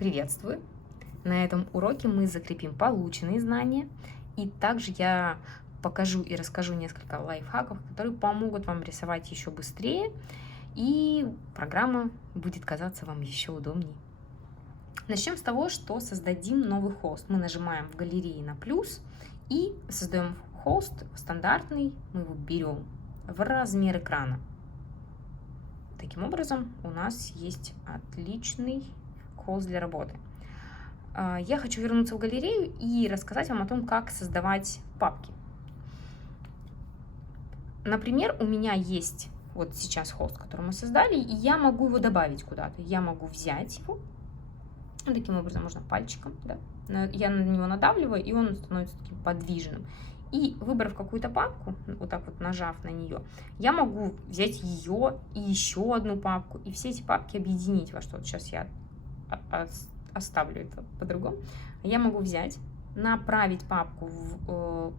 Приветствую! На этом уроке мы закрепим полученные знания, и также я покажу и расскажу несколько лайфхаков, которые помогут вам рисовать еще быстрее, и программа будет казаться вам еще удобнее. Начнем с того, что создадим новый холст. Мы нажимаем в галерее на плюс и создаем холст стандартный, мы его берем в размер экрана. Таким образом, у нас есть отличный холст для работы. Я хочу вернуться в галерею и рассказать вам о том, как создавать папки. Например, у меня есть вот сейчас холст, который мы создали, и я могу его добавить куда-то. Я могу взять его, таким образом можно пальчиком, да? Я на него надавливаю, и он становится таким подвижным. И выбрав какую-то папку, вот так вот нажав на нее, я могу взять ее и еще одну папку, и все эти папки объединить во что-то. Сейчас я оставлю это по-другому. Я могу взять, направить папку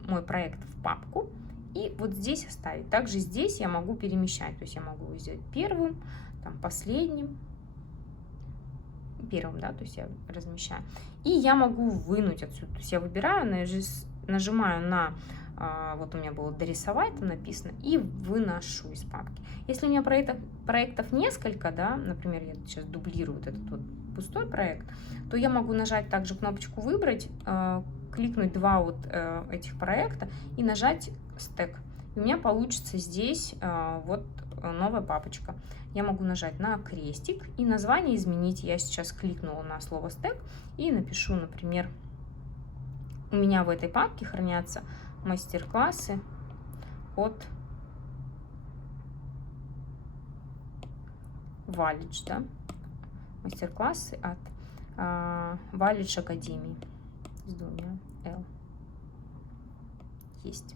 мой проект в папку и вот здесь оставить. Также здесь я могу перемещать, то есть я могу сделать первым, там, последним, первым, да, то есть я размещаю. И я могу вынуть отсюда, то есть я выбираю, нажимаю на, вот у меня было дорисовать, там написано, и выношу из папки. Если у меня проектов несколько, да, например, я сейчас дублирую вот этот вот пустой проект, то я могу нажать также кнопочку «Выбрать», кликнуть два вот этих проекта и нажать «Стек». И у меня получится здесь вот новая папочка. Я могу нажать на крестик и название изменить. Я сейчас кликнула на слово «Стек» и напишу, например, у меня в этой папке хранятся мастер-классы от Валидж, да? Мастер-классы от Валидж Академии с двумя L. Есть.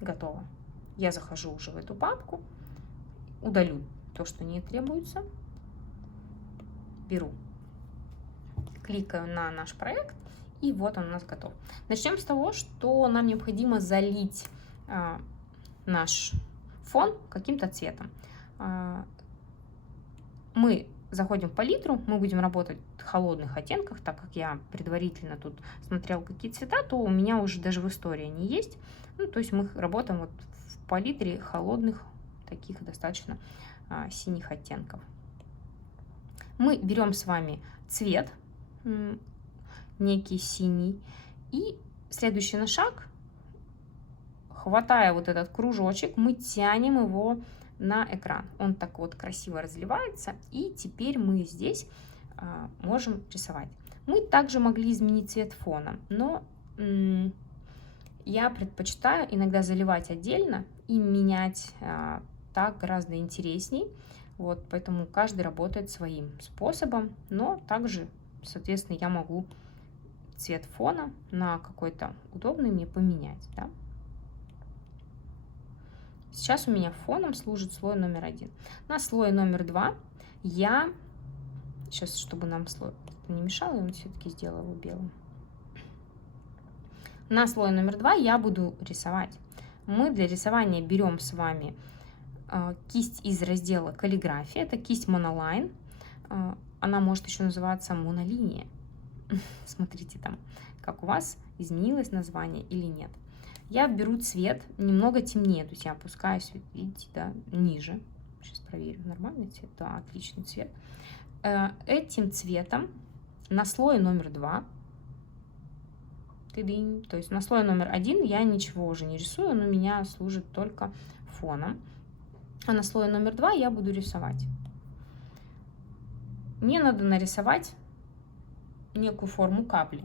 Готово. Я захожу уже в эту папку, удалю то, что не требуется, беру, кликаю на наш проект, и вот он у нас готов. Начнем с того, что нам необходимо залить наш фон каким-то цветом. Мы заходим в палитру, мы будем работать в холодных оттенках, так как я предварительно тут смотрел, какие цвета, то у меня уже даже в истории они есть. Ну, то есть мы работаем вот в палитре холодных, таких достаточно синих оттенков. Мы берем с вами цвет, некий синий, и следующий наш шаг, хватая вот этот кружочек, мы тянем его на экран. Он так вот красиво разливается, и теперь мы здесь можем рисовать. Мы также могли изменить цвет фона, но я предпочитаю иногда заливать отдельно и менять так гораздо интересней. Вот, поэтому каждый работает своим способом, но также, соответственно, я могу цвет фона на какой-то удобный мне поменять, да? Сейчас у меня фоном служит слой номер 1. На слой номер 2 я, сейчас, чтобы нам слой не мешал, я все-таки сделаю его белым. На слой номер 2 я буду рисовать. Мы для рисования берем с вами кисть из раздела «Каллиграфия». Это кисть Monoline. Она может еще называться монолиния. Смотрите там, как у вас изменилось название или нет. Я беру цвет немного темнее, то есть я опускаюсь, видите, да, ниже. Сейчас проверю, нормальный цвет? Да, отличный цвет. Этим цветом на слой номер 2, то есть на слой номер 1 я ничего уже не рисую, он у меня служит только фоном. А на слой номер 2 я буду рисовать. Мне надо нарисовать некую форму капли.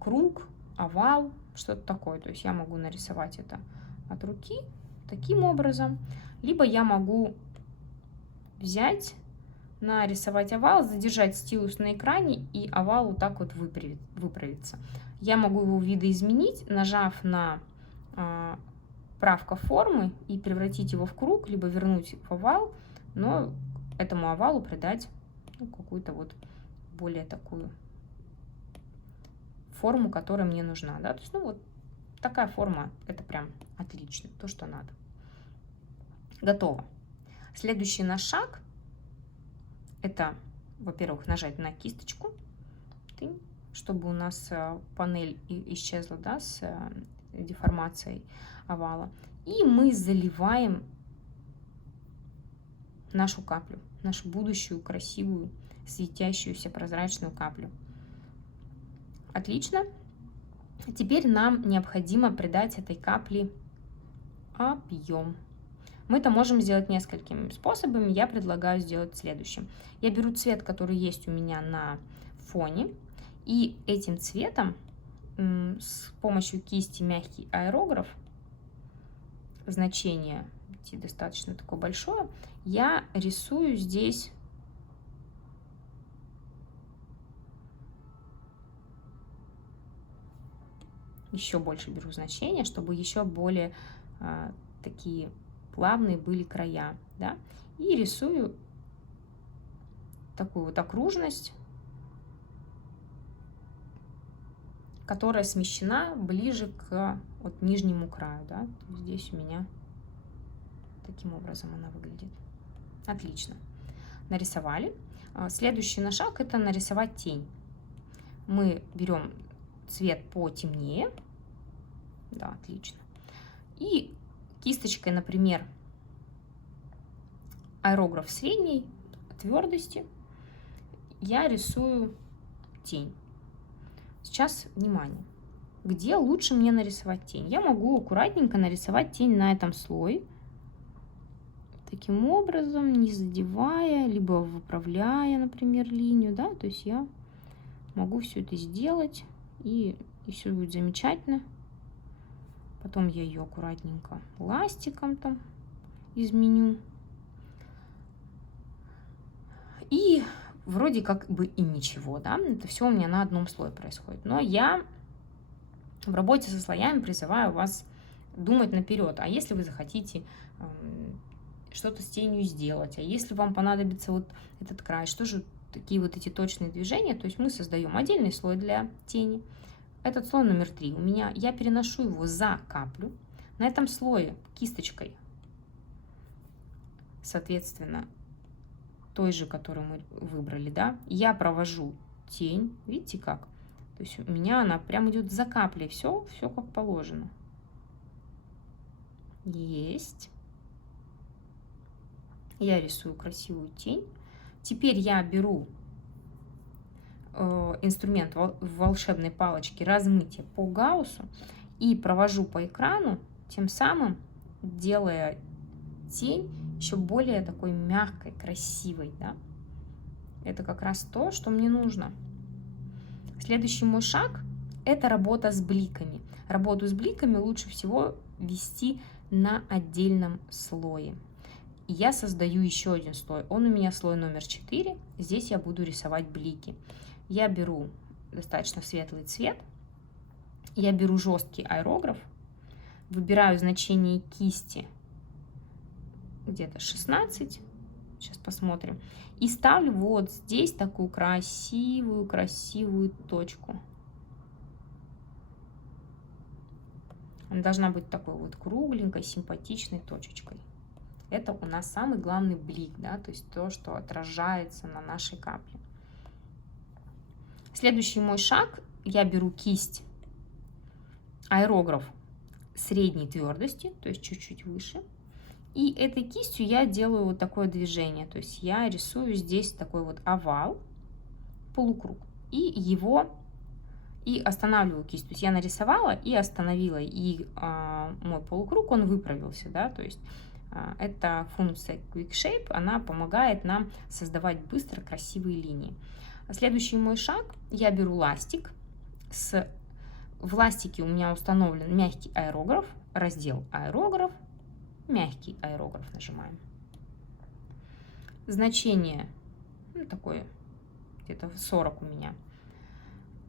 Круг, овал, что-то такое. То есть я могу нарисовать это от руки таким образом. Либо я могу взять, нарисовать овал, задержать стилус на экране, и овал вот так вот выправится. Я могу его видоизменить, нажав на правка формы и превратить его в круг, либо вернуть в овал, но этому овалу придать какую-то вот более такую форму, которая мне нужна, да, то есть, ну, вот такая форма, это прям отлично, то, что надо. Готово. Следующий наш шаг, это во-первых, нажать на кисточку, чтобы у нас панель исчезла, да, с деформацией овала. И мы заливаем нашу каплю, нашу будущую красивую светящуюся прозрачную каплю. Отлично. Теперь нам необходимо придать этой капле объем. Мы это можем сделать несколькими способами. Я предлагаю сделать следующим. Я беру цвет, который есть у меня на фоне, и этим цветом с помощью кисти мягкий аэрограф, значение достаточно такое большое, я рисую здесь еще больше, беру значения, чтобы еще более такие плавные были края, да, и рисую такую вот окружность, которая смещена ближе к вот нижнему краю, да. Здесь у меня таким образом она выглядит. Отлично. Нарисовали. Следующий наш шаг — это нарисовать тень. Мы берем цвет потемнее. Да, отлично. И кисточкой, например, аэрограф средней твердости, я рисую тень. Сейчас, внимание, где лучше мне нарисовать тень? Я могу аккуратненько нарисовать тень на этом слое, таким образом, не задевая, либо выправляя, например, линию, да, то есть я могу все это сделать, и все будет замечательно. Потом я ее аккуратненько ластиком там изменю. И вроде как бы и ничего, да, это все у меня на одном слое происходит. Но я в работе со слоями призываю вас думать наперед. А если вы захотите что-то с тенью сделать, а если вам понадобится вот этот край, что же такие вот эти точные движения, то есть мы создаем отдельный слой для тени. Этот слой номер 3 у меня, я переношу его за каплю. На этом слое кисточкой, соответственно, той же, которую мы выбрали, да, я провожу тень, видите как? То есть у меня она прям идет за каплей, все как положено. Есть. Я рисую красивую тень. Теперь я беру инструмент волшебной палочки размытие по Гауссу и провожу по экрану, тем самым делая тень еще более такой мягкой, красивой, да? Это как раз то, что мне нужно. Следующий мой шаг — это работа с бликами. Работу с бликами лучше всего вести на отдельном слое. И я создаю еще один слой. Он у меня слой номер 4. Здесь я буду рисовать блики. Я беру достаточно светлый цвет. Я беру жесткий аэрограф. Выбираю значение кисти где-то 16. Сейчас посмотрим. И ставлю вот здесь такую красивую точку. Она должна быть такой вот кругленькой, симпатичной точечкой. Это у нас самый главный блик, да, то есть то, что отражается на нашей капле. Следующий мой шаг. Я беру кисть, аэрограф средней твердости, то есть чуть-чуть выше. И этой кистью я делаю вот такое движение. То есть я рисую здесь такой вот овал, полукруг. И останавливаю кисть. То есть я нарисовала и остановила. И мой полукруг, он выправился, да, то есть эта функция Quick Shape, она помогает нам создавать быстро красивые линии. Следующий мой шаг. Я беру ластик. В ластике у меня установлен мягкий аэрограф. Раздел аэрограф. Мягкий аэрограф нажимаем. Значение такое где-то 40 у меня.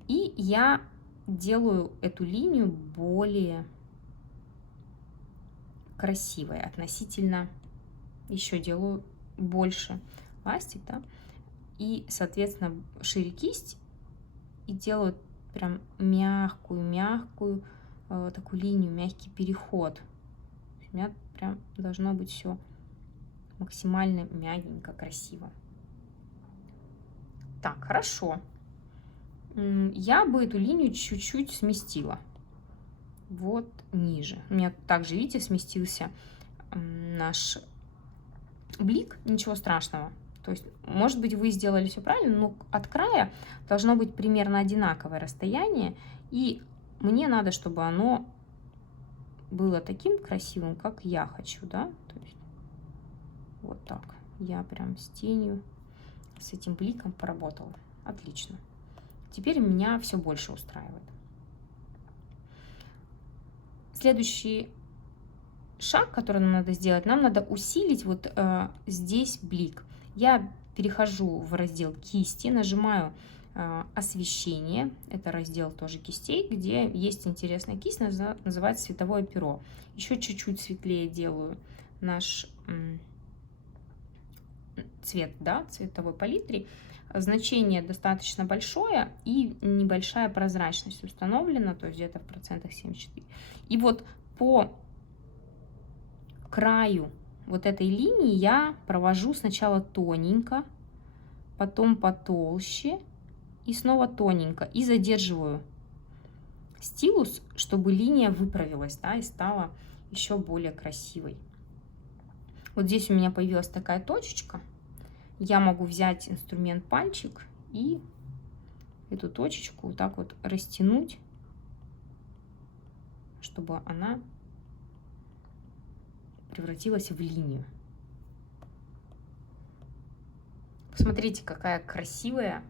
И я делаю эту линию более красивой относительно. Еще делаю больше ластик, да, и, соответственно, шире кисть и делаю прям мягкую такую линию, мягкий переход. У меня прям должно быть все максимально мягенько, красиво. Так, хорошо. Я бы эту линию чуть-чуть сместила. Вот ниже. У меня также, видите, сместился наш блик. Ничего страшного. То есть, может быть, вы сделали все правильно, но от края должно быть примерно одинаковое расстояние. И мне надо, чтобы оно было таким красивым, как я хочу, да? То есть, вот так. Я прям с тенью, с этим бликом поработала. Отлично. Теперь меня все больше устраивает. Следующий шаг, который нам надо сделать, нам надо усилить вот здесь блик. Я перехожу в раздел кисти, нажимаю освещение. Это раздел тоже кистей, где есть интересная кисть, называется световое перо. Еще чуть-чуть светлее делаю наш цвет, да, цветовой палитре. Значение достаточно большое и небольшая прозрачность установлена, то есть где-то в процентах 74. И вот по краю вот этой линии я провожу сначала тоненько, потом потолще и снова тоненько. И задерживаю стилус, чтобы линия выправилась, да, и стала еще более красивой. Вот здесь у меня появилась такая точечка. Я могу взять инструмент пальчик и эту точечку вот так вот растянуть, чтобы она превратилась в линию. Посмотрите, какая красивая.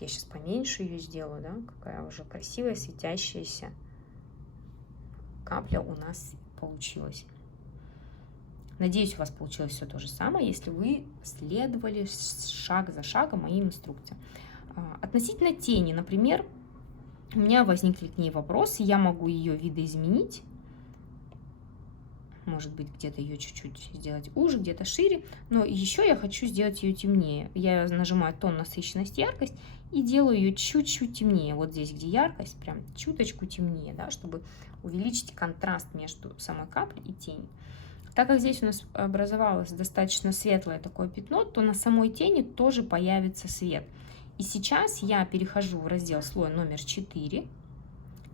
Я сейчас поменьше ее сделаю, да? Какая уже красивая светящаяся капля у нас получилась. Надеюсь, у вас получилось все то же самое, если вы следовали шаг за шагом моим инструкциям. Относительно тени, например, у меня возникли к ней вопросы, я могу ее видоизменить. Может быть, где-то ее чуть-чуть сделать уже, где-то шире. Но еще я хочу сделать ее темнее. Я нажимаю тон, насыщенность, яркость и делаю ее чуть-чуть темнее. Вот здесь, где яркость, прям чуточку темнее, да, чтобы увеличить контраст между самой каплей и тенью. Так как здесь у нас образовалось достаточно светлое такое пятно, то на самой тени тоже появится свет. И сейчас я перехожу в раздел слоя номер 4.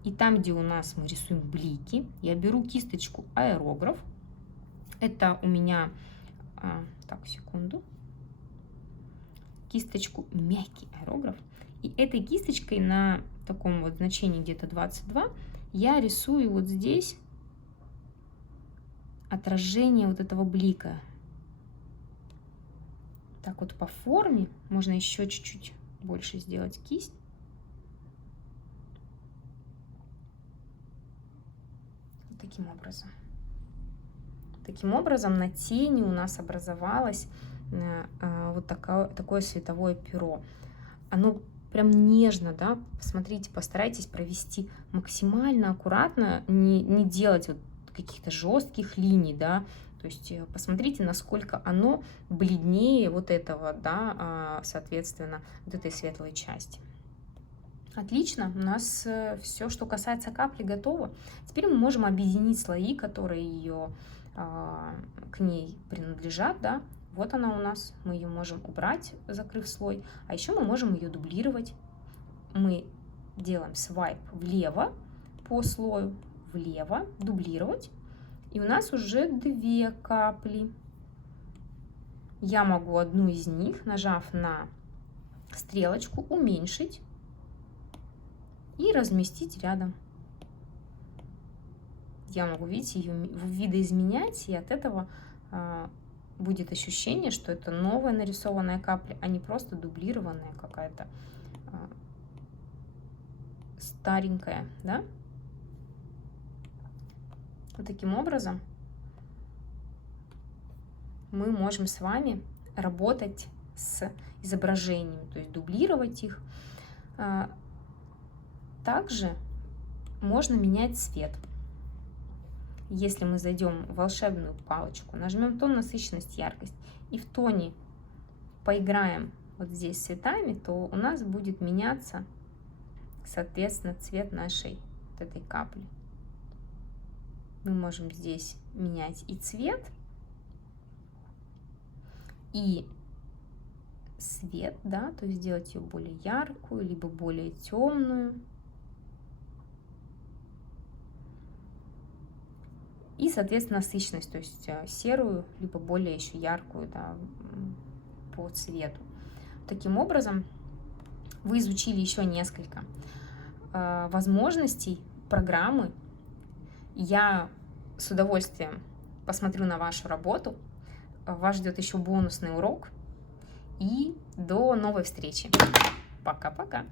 И там, где у нас мы рисуем блики, я беру кисточку аэрограф. Это у меня, так, секунду, кисточку мягкий аэрограф. И этой кисточкой на таком вот значении где-то 22 я рисую вот здесь отражение вот этого блика. Так вот по форме можно еще чуть-чуть больше сделать кисть. Вот таким образом. Таким образом на тени у нас образовалось вот такое световое перо. Оно прям нежно, да, посмотрите, постарайтесь провести максимально аккуратно, не делать вот каких-то жестких линий, да, то есть посмотрите, насколько оно бледнее вот этого, да, соответственно, вот этой светлой части. Отлично, у нас все, что касается капли, готово. Теперь мы можем объединить слои, которые к ней принадлежат, да. Вот она у нас, мы ее можем убрать, закрыв слой, а еще мы можем ее дублировать. Мы делаем свайп влево по слою, влево, дублировать, и у нас уже 2 капли. Я могу одну из них, нажав на стрелочку, уменьшить и разместить рядом. Я могу, видите, ее видоизменять, и от этого будет ощущение, что это новая нарисованная капля, а не просто дублированная какая-то старенькая, да? Вот таким образом мы можем с вами работать с изображениями, то есть дублировать их. Также можно менять цвет. Если мы зайдем в волшебную палочку, нажмем тон, насыщенность, яркость, и в тоне поиграем вот здесь с цветами, то у нас будет меняться, соответственно, цвет нашей вот этой капли. Мы можем здесь менять и цвет, и цвет, да, то есть сделать ее более яркую, либо более темную. И, соответственно, насыщенность, то есть серую, либо более еще яркую, да, по цвету. Таким образом, вы изучили еще несколько возможностей программы. Я с удовольствием посмотрю на вашу работу. Вас ждет еще бонусный урок. И до новой встречи. Пока-пока.